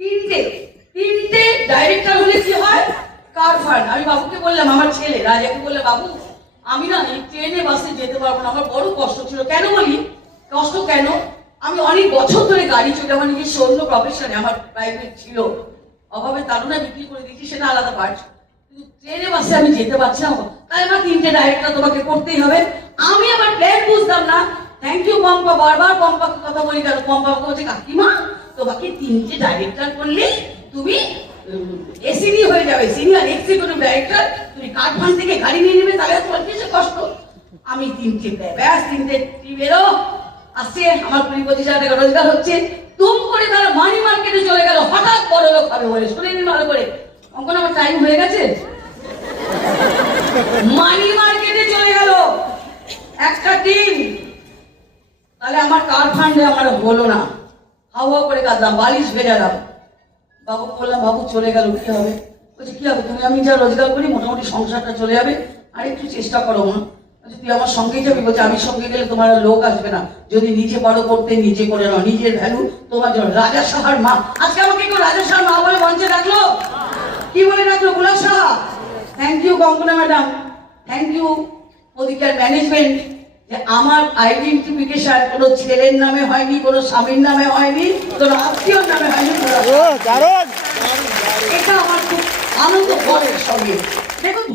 তিনটে তিনটে ডাইরেক্টর হলে কি হয়, কার ফান্ড। আমি বাবুকে বললাম, আমার ছেলে রাজাকে বললে, বাবু আমি না এই ট্রেনে বাসে যেতে পারবো না, আমার বড় কষ্ট ছিল। কেন বলি কষ্ট কেন, আমি অনেক বছর ধরে গাড়ি চলে, আমার নিজের অন্য প্রফেশনে আমার প্রাইভেট ছিল, অভাবে তাড়নায় বিক্রি করে দিচ্ছি, সেটা আলাদা পার্ট। কিন্তু ট্রেনে বাসে আমি যেতে পারছি না, তাই আমার তিনটে ডাইরেক্টর তোমাকে করতেই হবে। আমি আমার প্ল্যান বুঝতাম না। থ্যাংক ইউ পম্পা, বারবার পম্পাকে কথা বলি কেন, পম্পা বলছে কাকিমা তোমাকে তিনটে ডাইরেক্টর করলে তুমি এসিডি হয়ে যাবে, সিনিয়র এক্সিকিউটিভ ডাইরেক্টর, তুমি কারখান থেকে গাড়ি নিয়ে নেবে, তাহলে তোমার কিছু কষ্ট। আমি তিনটে ব্যাস, তিনটে বেরো আসছে, আমার 20-25 টাকা রোজগার হচ্ছে, তুম করে তারা মানি মার্কেটে চলে গেল, হঠাৎ বড় লোক হবে বলে। শুনে নিন ভালো করে, অঙ্কন আমার টাইম হয়ে গেছে। মানি মার্কেটে চলে গেল একটা টিম, তাহলে আমার কার ফান্ডে আমার হলো না, হাওয়া করে কাঁদলাম, বালিশ ভেজালাম। বাবু বললাম, বাবু চলে গেল কি হবে? বলছে কি হবে, তুমি আমি যা রোজগার করি মোটামুটি সংসারটা চলে যাবে, আর একটু চেষ্টা করো মা। তুই আমার সঙ্গে যাবি? বলছে আমি সঙ্গে গেলে তোমার লোক আসবে না, যদি নিজে বড় করতে নিজে করে নাও, নিজের ভ্যালু তোমার জন্য। রাজা সাহার মা, আজকে আমাকে কেউ রাজা সাহার মা বলে মঞ্চে রাখলো, কি বলে রাখলো? Bula Saha. Thank you Kankana madam, thank you ওদিকের ম্যানেজমেন্ট, যে আমার আইডেন্টিফিকেশন কোনো ছেলের নামে হয়নি, কোনো স্বামীর নামে হয়নি, কোনো আত্মীয়র নামে হয়নি। এটা আমার খুব আনন্দ ঘরের সঙ্গে। দেখুন